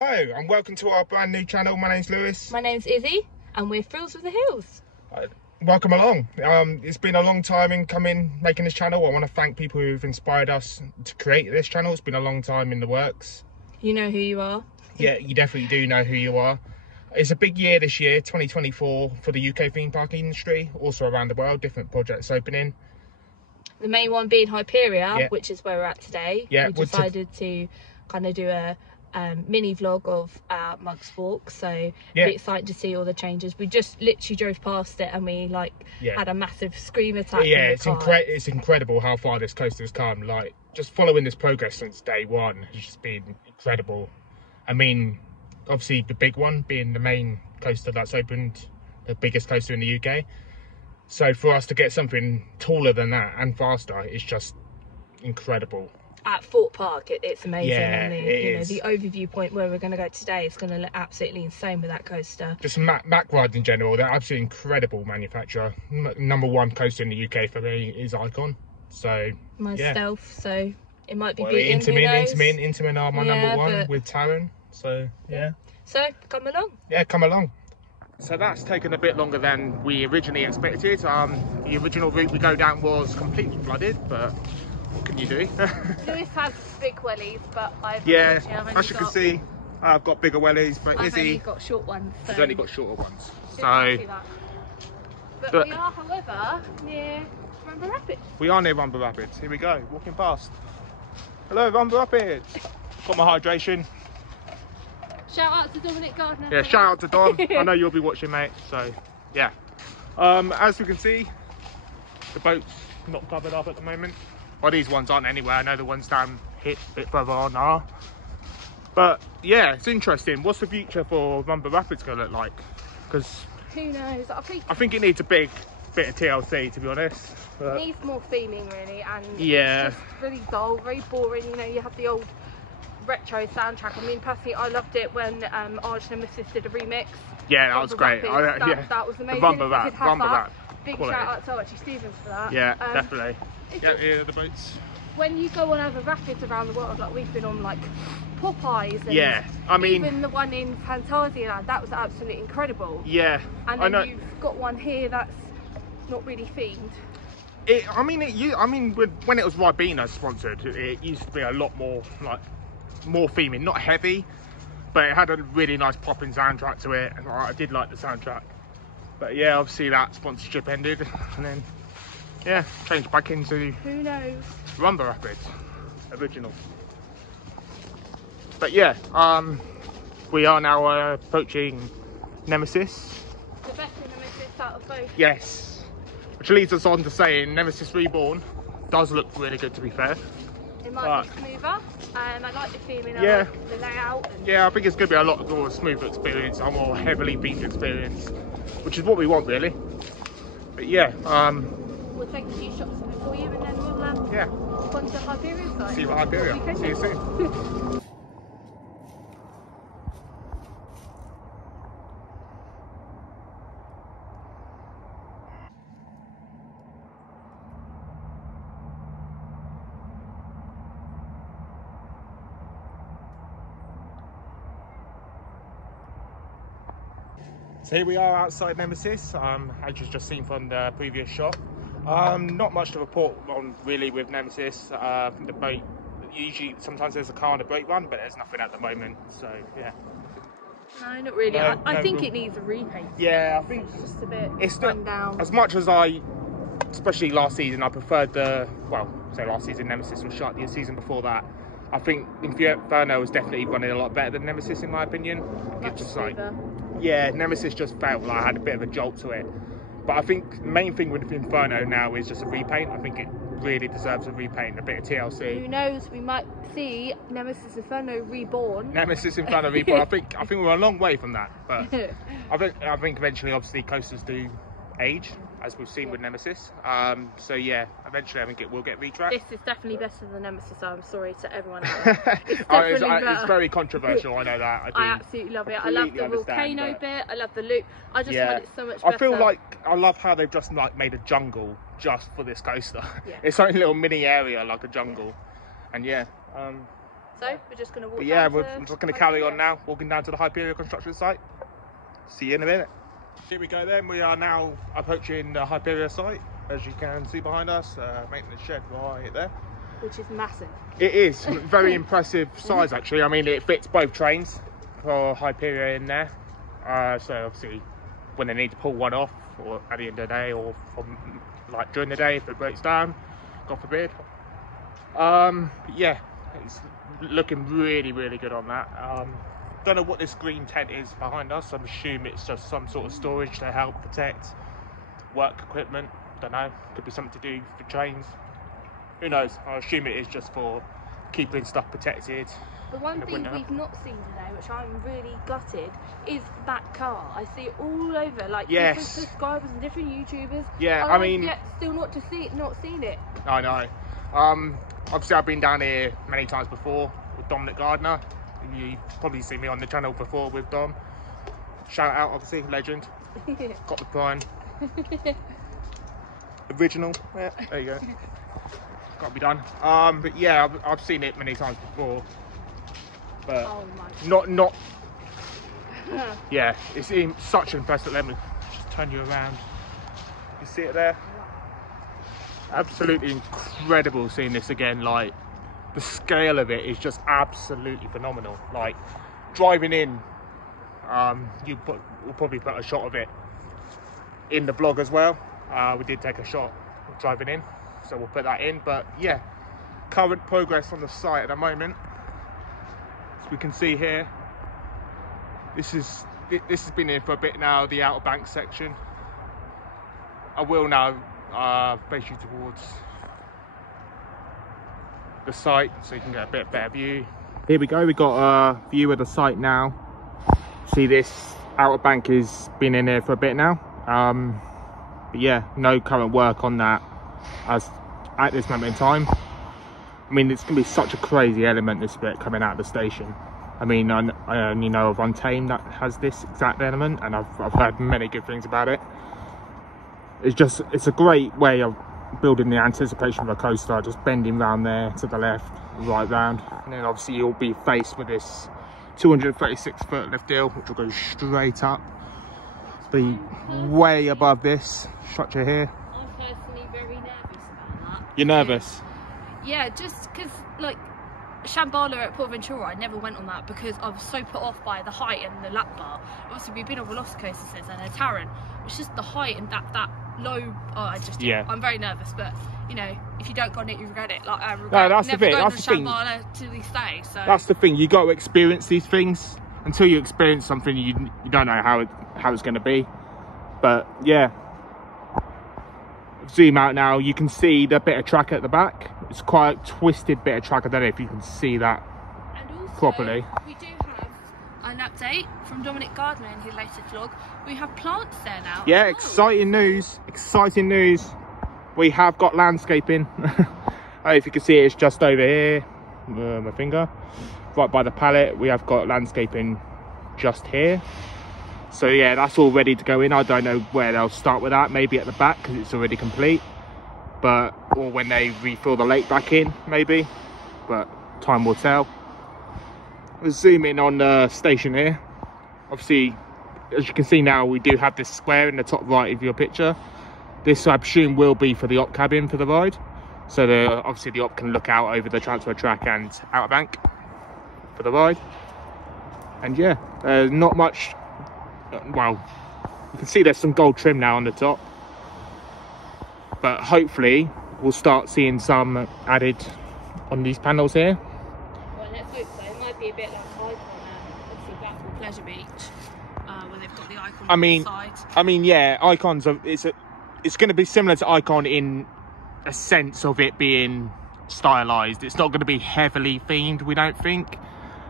Hello and welcome to our brand new channel. My name's Lewis. My name's Izzy and we're Thrills with the Hills. Welcome along. It's been a long time in coming making this channel. I want to thank people who've inspired us to create this channel. It's been a long time in the works. You know who you are. Yeah, you definitely do know who you are. It's a big year this year, 2024, for the UK theme park industry, also around the world, different projects opening. The main one being Hyperia, which is where we're at today. Yeah, we decided to kind of do a mini vlog of our Mugs Walk, so be excited to see all the changes. We just literally drove past it and we had a massive scream attack. Yeah, it's incredible how far this coaster's come. Like, just following this progress since day one has just been incredible. I mean, obviously the big one being the main coaster that's opened, the biggest coaster in the UK. So for us to get something taller than that and faster is just incredible. At Fort Park, it's amazing. Yeah, and the overview point where we're going to go today is going to look absolutely insane with that coaster. Just Mack rides in general, they're absolutely incredible manufacturer. Number one coaster in the UK for me is Icon. So myself, so it might be Intamin are my number one with Taron. So so come along. Yeah, come along. So that's taken a bit longer than we originally expected. The original route we go down was completely flooded, but what can you do? Lewis has big wellies, but as you can see, I've got bigger wellies, but I've only got short ones. So he's only got shorter ones. But we are, however, near Rumba Rapids. We are near Rumba Rapids. Here we go, walking past. Hello, Rumba Rapids. Got my hydration. Shout out to Dominic Gardner. Yeah, shout out to Dom. I know you'll be watching, mate. So, yeah. As you can see, the boat's not covered up at the moment. Well, these ones aren't anywhere. I know the ones down a bit further on are. But yeah, it's interesting. What's the future for Rumba Rapids going to look like? Because who knows? I think it needs a big bit of TLC, to be honest. But it needs more theming, really, and yeah, it's just really dull, very boring. You know, you have the old retro soundtrack. I mean, personally, I loved it when Arch Nemesis did a remix. Yeah, that was great. That was amazing. Rumba Rap. Big shout out to Archie Stevens for that. Yeah, definitely. Yeah, the boats. When you go on other rapids around the world, like we've been on like Popeyes and I mean, even the one in Fantasia, that was absolutely incredible. Yeah, and then you've got one here that's not really themed. When it was Ribena sponsored, it used to be a lot more more theming, not heavy, but it had a really nice popping soundtrack to it, and I did like the soundtrack. But yeah, obviously that sponsorship ended, and then changed back into who knows Rumba Rapids original. But yeah, we are now approaching Nemesis. The better Nemesis out of both. Yes, which leads us on to saying Nemesis Reborn does look really good, to be fair. It might be smoother. I like the feeling of the layout. Yeah, I think it's going to be a lot more smoother experience, a more heavily themed experience, which is what we want, really. But yeah, we'll take a few shots of it for you, and then we'll go to Hyperia side. See you at Hyperia. See you soon. So here we are outside Nemesis, as you've just seen from the previous shot. Not much to report on really with Nemesis. The boat, usually sometimes there's a car on the brake run, but there's nothing at the moment, so yeah. No, not really. I think it needs a repaint. Yeah, I think it's just a bit run down. As much as especially last season, I preferred last season Nemesis was shot, the season before that. I think Inferno was definitely running a lot better than Nemesis, in my opinion. Nemesis just felt like I had a bit of a jolt to it. But I think the main thing with Inferno now is just a repaint. I think it really deserves a repaint, a bit of TLC. Who knows? We might see Nemesis Inferno Reborn. Nemesis Inferno Reborn. I think we're a long way from that, but I think eventually, obviously, coasters do age, as we've seen with Nemesis. So yeah, eventually I think it will get retracked. This is definitely better than Nemesis. I'm sorry to everyone out there. It's very controversial, I know that. I absolutely love it. I love the volcano bit, I love the loop. I just find it so much better. I feel like I love how they've just made a jungle just for this coaster. It's like a little mini area, like a jungle. And yeah, So we're just going to walk. But yeah, we're just going to carry on now, walking down to the Hyperia Construction site. See you in a minute. Here we go then. We are now approaching the Hyperia site, as you can see behind us, maintenance shed right there. Which is massive. It is very impressive size actually. I mean, it fits both trains for Hyperia in there. So obviously, when they need to pull one off, or at the end of the day, or from like during the day if it breaks down, God forbid. Yeah, it's looking really good on that. Don't know what this green tent is behind us. I'm assuming it's just some sort of storage to help protect work equipment. Don't know, could be something to do for trains, who knows. I assume it is just for keeping stuff protected. The one thing we've not seen today, which I'm really gutted, is that car. I see it all over, like different subscribers and different YouTubers. Yeah, I mean, yet still not seen it. I know. Obviously I've been down here many times before with Dominic Gardner. You've probably seen me on the channel before with Dom. Shout out, obviously, legend. Got the prime. Original. Yeah, there you go. Got to be done. But yeah, I've seen it many times before. But not. Yeah, it's such an impressive. Let me just turn you around. You see it there? Absolutely incredible seeing this again. Like, the scale of it is just absolutely phenomenal. Like, driving in, we'll probably put a shot of it in the vlog as well. We did take a shot of driving in, so we'll put that in. But yeah, current progress on the site at the moment, as we can see here, this has been in for a bit now, the outer bank section. I will now face you towards the site so you can get a bit better view. Here we go, we got a view of the site now. See, this outer bank has been in here for a bit now. But yeah, no current work on that as at this moment in time. I mean, it's gonna be such a crazy element, this bit coming out of the station. I mean, I only know of Untamed that has this exact element, and I've heard many good things about it. It's a great way of building the anticipation of a coaster, just bending round there to the left, right round, and then obviously you'll be faced with this 236-foot lift deal, which will go straight up, be way above this structure here. I'm personally very nervous about that. You're nervous? Yeah, just because, like, Shambhala at Port Ventura, I never went on that because I was so put off by the height and the lap bar. Obviously, we've been on Velocicoasters and a Taron. It's just the height and that low. I'm very nervous. But you know, if you don't go on it, you regret it. Like I regret never going on Shambhala to this day. So that's the thing. You got to experience these things. Until you experience something, you don't know how it's going to be. But yeah. Zoom out now, you can see the bit of track at the back. It's quite a twisted bit of track. I don't know if you can see that properly. We do have an update from Dominic Gardner in his latest vlog. We have plants there now. Yeah, exciting news. Exciting news. We have got landscaping. If you can see it, it's just over here. My finger. Right by the pallet. We have got landscaping just here. So yeah, that's all ready to go in. I don't know where they'll start with that. Maybe at the back because it's already complete. Or when they refill the lake back in, maybe. But time will tell. We'll zoom in on the station here. Obviously, as you can see now, we do have this square in the top right of your picture. This, I presume, will be for the op cabin for the ride. So obviously the op can look out over the transfer track and outer bank for the ride. And yeah, not much. Well, you can see there's some gold trim now on the top, but hopefully we'll start seeing some added on these panels here. Well, let's hope so. It might be a bit like Icon, obviously Blackpool Pleasure Beach, where they've got the Icon on the side. I mean, yeah, Icon's it's going to be similar to Icon in a sense of it being stylized. It's not going to be heavily themed, we don't think,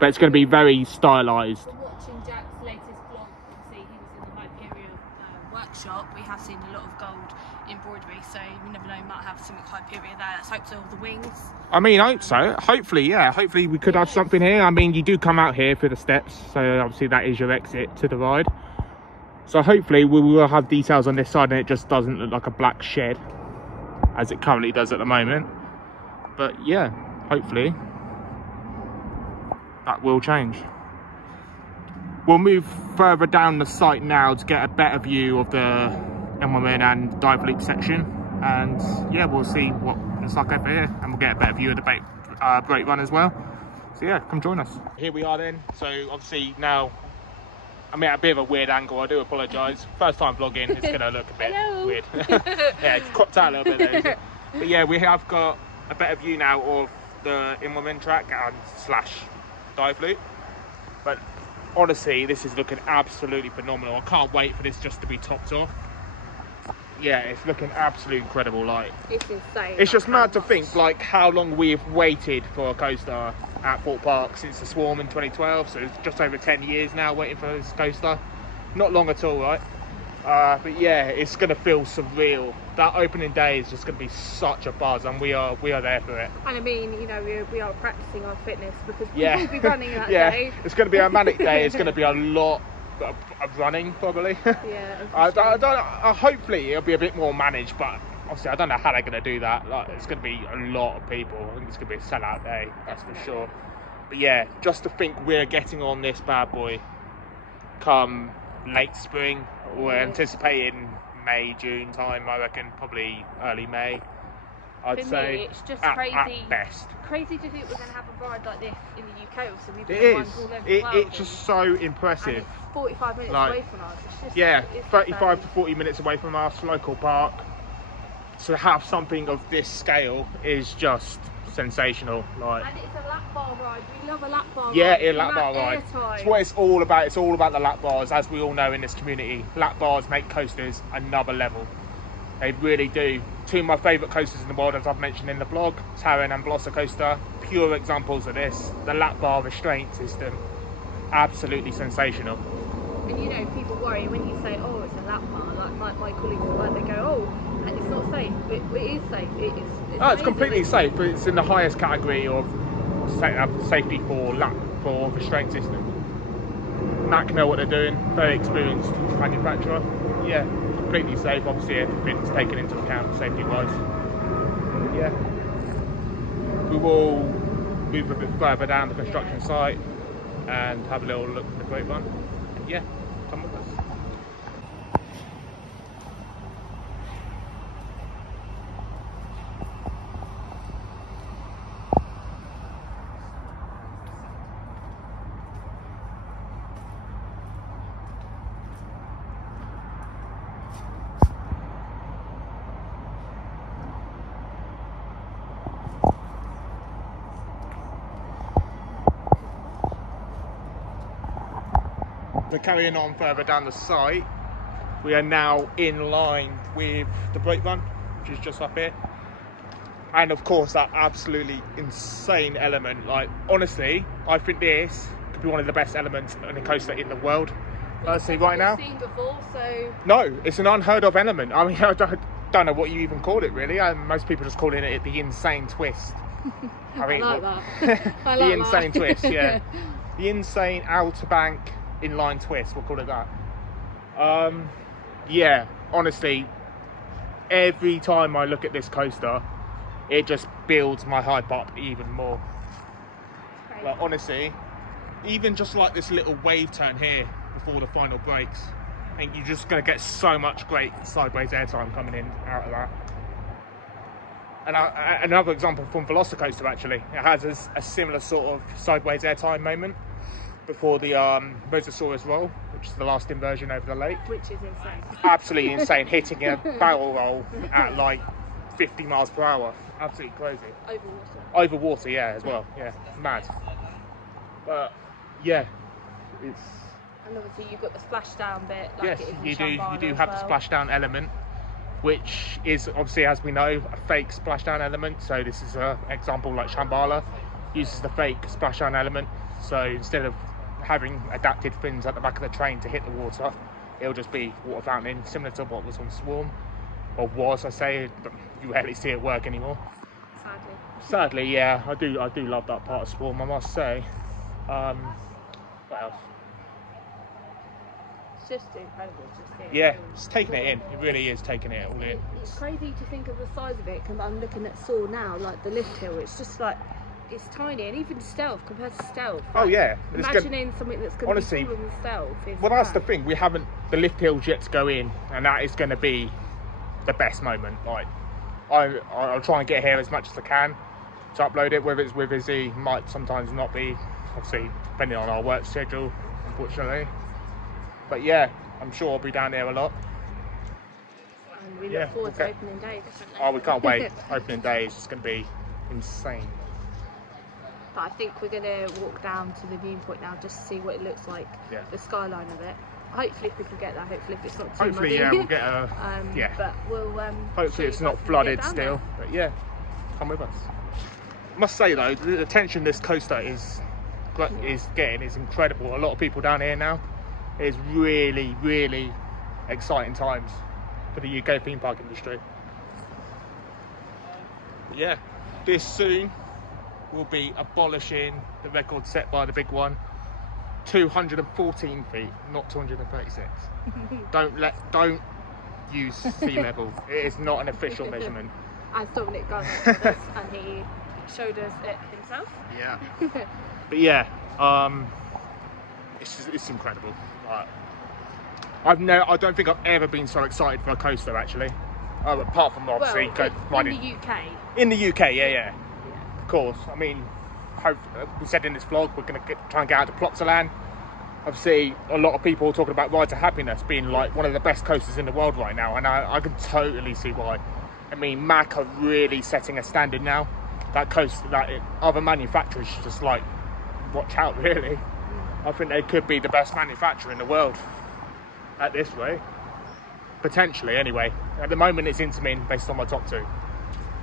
but it's going to be very stylized. Watching Jack's latest vlog, see he was in the Hyperia workshop. We have seen a lot of gold embroidery, so you never know, you might have something Hyperia there. Let's hope so, of the wings. I mean, I hope so. Hopefully, yeah. Hopefully we could have something here. I mean, you do come out here through the steps, so obviously that is your exit to the ride. So hopefully we will have details on this side and it just doesn't look like a black shed as it currently does at the moment. But yeah, hopefully. that will change. We'll move further down the site now to get a better view of the M1 and dive loop section, and yeah, we'll see what it's like over here, and we'll get a better view of the brake run as well. So yeah, come join us. Here we are then. So obviously now I'm at a bit of a weird angle, I do apologise. First time vlogging, it's going to look a bit weird. Yeah, it's cropped out a little bit though. But yeah, we have got a better view now of the M1 track and slash dive loop. But honestly, this is looking absolutely phenomenal. I can't wait for this just to be topped off. Yeah, it's looking absolutely incredible. Like, it's insane. It's just mad to think like how long we've waited for a coaster at Thorpe Park since the Swarm in 2012. So it's just over 10 years now waiting for this coaster. Not long at all, right? But yeah, it's gonna feel surreal. That opening day is just gonna be such a buzz, and we are there for it. And I mean, you know, we are practicing our fitness because we will be running that day. It's gonna be a manic day. It's gonna be a lot of running probably. Yeah. Hopefully it'll be a bit more managed, but obviously I don't know how they're gonna do that. Like, it's gonna be a lot of people. I think it's gonna be a sellout day, that's for sure. But yeah, just to think we're getting on this bad boy come late spring. We're anticipating May, June time, I reckon, probably early May. I'd say it's just at best. Crazy to think we're going to have a ride like this in the UK. So we've it is. It's just so impressive. And it's 45 minutes away from us. It's just, yeah, 35 to 40 minutes away from us, local park. To have something of this scale is just sensational. Like, and it's a lap bar ride. We love a lap bar ride. Yeah, a lap bar ride. It's what it's all about. It's all about the lap bars, as we all know in this community. Lap bars make coasters another level. They really do. Two of my favourite coasters in the world, as I've mentioned in the blog, Taran and Velocicoaster, pure examples of this. The lap bar restraint system, absolutely sensational. And you know, people worry when you say, oh, it's a lap bar, like my colleagues at work, they go, oh, and it's not safe. It is safe. It's completely safe, but it's in the highest category of safety for restraint system. Mac know what they're doing, very experienced manufacturer. Yeah, completely safe. Obviously everything's taken into account safety wise. Yeah, we will move a bit further down the construction site and have a little look at the brake run. Yeah, come with us. So carrying on further down the site, we are now in line with the brake run, which is just up here. And of course that absolutely insane element. Like, honestly, I think this could be one of the best elements on a coaster in the world. Personally, right now. Seen before, so... No, it's an unheard of element. I mean, I don't know what you even call it really. Most people just calling it the insane twist. I like that. I like the insane twist, yeah. The insane outer bank inline twist, we'll call it that. Yeah, honestly, every time I look at this coaster, it just builds my hype up even more. Like, honestly, even just like this little wave turn here before the final brakes, I think you're just going to get so much great sideways airtime coming in out of that. And another example from Velocicoaster, actually, it has a similar sort of sideways airtime moment before the Mosasaurus roll, which is the last inversion over the lake. Which is insane. Absolutely insane, hitting a barrel roll at like 50 miles per hour. Absolutely crazy. Over water. Over water, yeah, as well. Yeah, mad. But yeah, it's... And obviously you've got the splashdown bit. Like yes, it is in you do as have well. the splashdown element, which is obviously, as we know, a fake splashdown element. So this is an example like Shambhala uses the fake splashdown element. So instead of having adapted fins at the back of the train to hit the water, it'll just be water fountain, similar to what was on Swarm, or was, I say, but you rarely see it work anymore. Sadly, yeah, I do love that part of Swarm, I must say. What else? It's just incredible to see. Yeah, it's taking it in. It really is taking it all in. It's crazy to think of the size of it, because I'm looking at Saw now, like the lift hill. It's just like it's tiny, and even stealth compared to stealth. Oh yeah, imagining something that's going to be taller than stealth. Well, that's the thing. We haven't the lift hills yet to go in, and that is going to be the best moment. Like, I'll try and get here as much as I can to upload it. Whether it's with Izzy, might sometimes not be, obviously depending on our work schedule, unfortunately. But yeah, I'm sure I'll be down there a lot. And we look forward to opening day, definitely. Oh, we can't wait. Opening day is just going to be insane. But I think we're going to walk down to the viewpoint now just to see what it looks like, the skyline of it. Hopefully if we can get that, hopefully if it's not too muddy. Yeah, we'll get a... But we'll... hopefully it's not flooded still. There. But yeah, come with us. I must say though, the attention this coaster is getting is incredible. A lot of people down here now. It's really, really exciting times for the UK theme park industry. But yeah, this soon will be abolishing the record set by the big one. 214 feet, not 236. Don't use sea level. It is not an official measurement. As Dominic Gunn told us, and he showed us it himself. Yeah. But yeah, it's incredible. I don't think I've ever been so excited for a coaster actually. Apart from obviously in the UK. In the UK, yeah. Of course. I mean, we said in this vlog we're going to try and get out to Plopsaland. Obviously, a lot of people are talking about Ride to Happiness being like one of the best coasters in the world right now, and I can totally see why. I mean, Mack are really setting a standard now. That coaster, other manufacturers should just like watch out. Really, I think they could be the best manufacturer in the world at this rate, potentially. Anyway, at the moment it's Intamin based on my top two,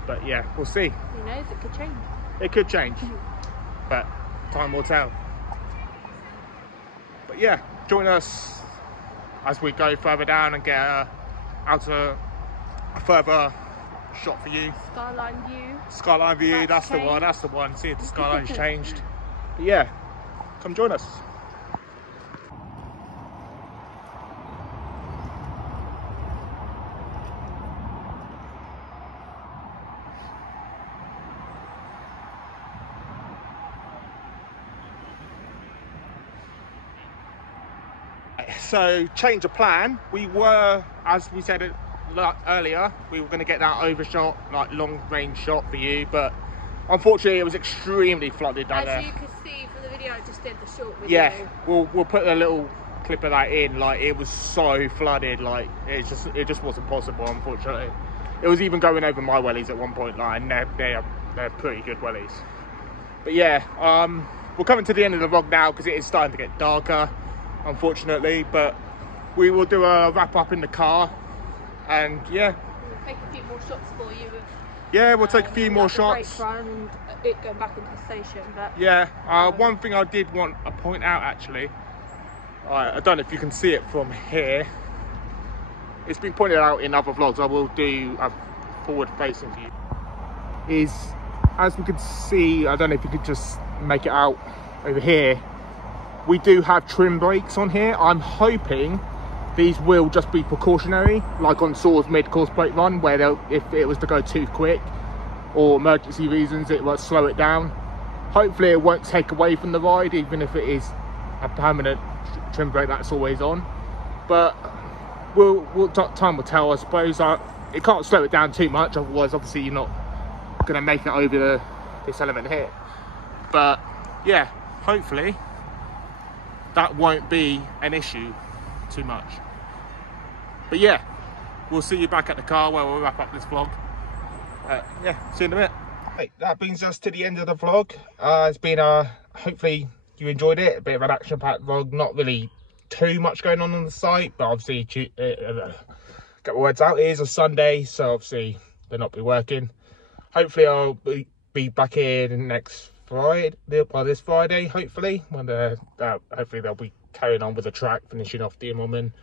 but yeah, we'll see. Who knows? It could change. It could change, but time will tell. But yeah, join us as we go further down and get out a further shot for you. Skyline view, that's the one. See if the skyline's changed. But yeah, come join us. So, change of plan. We were, as we said earlier, we were going to get that overshot, like long range shot for you, but unfortunately it was extremely flooded down there. As you can see from the video I just did, the short video. Yeah, we'll put a little clip of that in. Like, it was so flooded, like it just wasn't possible, unfortunately. It was even going over my wellies at one point, like, and they're pretty good wellies. But yeah, we're coming to the end of the vlog now because it is starting to get darker, unfortunately, but we will do a wrap up in the car, and yeah, we'll take a few more shots for you. We'll take a few more shots. And it going back into the station. But yeah, one thing I did want to point out actually, I don't know if you can see it from here. It's been pointed out in other vlogs. I will do a forward facing view. Is, as we can see, I don't know if you could just make it out over here. We do have trim brakes on here. I'm hoping these will just be precautionary, like on Soar's mid-course brake run, where if it was to go too quick or emergency reasons, it will slow it down. Hopefully it won't take away from the ride, even if it is a permanent trim brake that's always on. But time will tell, I suppose. It can't slow it down too much, otherwise obviously you're not going to make it over this element here. But yeah, hopefully that won't be an issue too much. But yeah, we'll see you back at the car where we'll wrap up this vlog. Yeah, see you in a minute. Right, that brings us to the end of the vlog. It's been hopefully you enjoyed it. A bit of an action-packed vlog. Not really too much going on the site, but obviously get my words out. It is a Sunday, so obviously they'll not be working. Hopefully I'll be back here next Friday, this Friday, hopefully, when hopefully they'll be carrying on with the track, finishing off the Immelman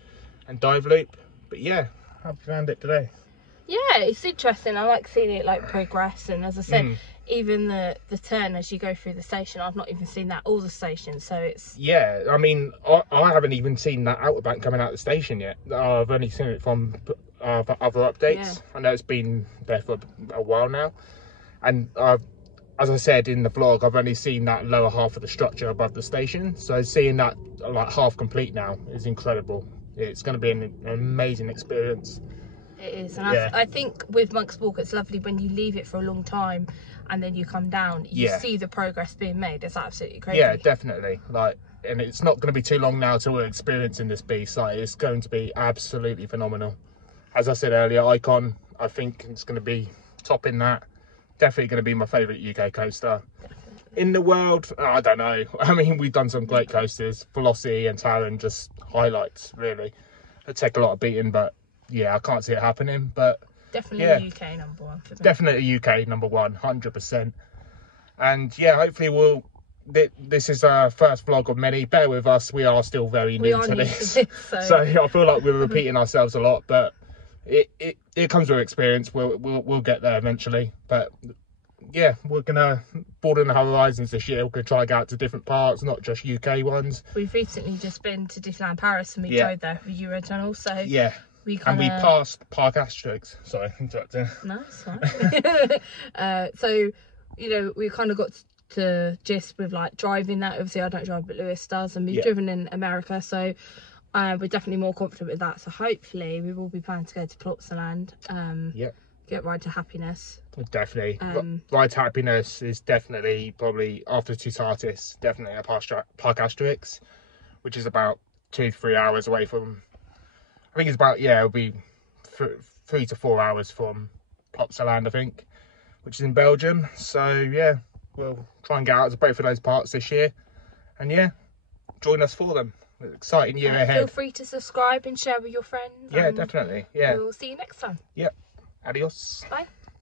and dive loop. But yeah, how have you found it today? Yeah, it's interesting. I like seeing it like progress, and as I said, even the turn as you go through the station, I've not even seen that all the stations, so it's... Yeah, I mean, I haven't even seen that outer bank coming out of the station yet. I've only seen it from other updates. Yeah. I know it's been there for a while now, and as I said in the vlog, I've only seen that lower half of the structure above the station. So seeing that like half complete now is incredible. It's going to be an amazing experience. It is, and Yeah. I think with Monk's Walk, it's lovely when you leave it for a long time and then you come down, you see the progress being made. It's absolutely crazy. Yeah, definitely. Like, and it's not going to be too long now till we're experiencing this beast. Like, it's going to be absolutely phenomenal. As I said earlier, Icon, I think it's going to be topping that. Definitely going to be my favourite UK coaster. Definitely. In the world, I don't know. I mean, we've done some great coasters. Velocity and Taron, just highlights, really. It'll take a lot of beating, but yeah, I can't see it happening. But definitely UK number one for them. Definitely UK number one, 100%. And yeah, hopefully this is our first vlog of many. Bear with us, we are still very new to this. So I feel like we're repeating ourselves a lot, but it comes with experience. We'll get there eventually. But yeah, we're gonna broaden the horizons this year. We're gonna try to go out to different parts, not just UK ones. We've recently just been to Disneyland Paris and we drove there for Eurotunnel, so yeah, we passed Park Asterix. Sorry, interrupting. No, it's fine. So you know, we kind of got to gist with like driving that. Obviously I don't drive, but Lewis does, and we've driven in America, so we're definitely more confident with that. So hopefully we will be planning to go to Plopsaland. Get Ride to Happiness. Definitely. Ride to Happiness is definitely, probably after Tutatis, definitely a Park Asterix, which is about 2-3 hours away from, I think it's about, it'll be 3 to 4 hours from Plopsaland, I think, which is in Belgium. So yeah, we'll try and get out to both of those parts this year, and yeah, join us for them. It's an exciting year ahead. Feel free to subscribe and share with your friends. Yeah, definitely. Yeah, we'll see you next time. Yep. Adios. Bye.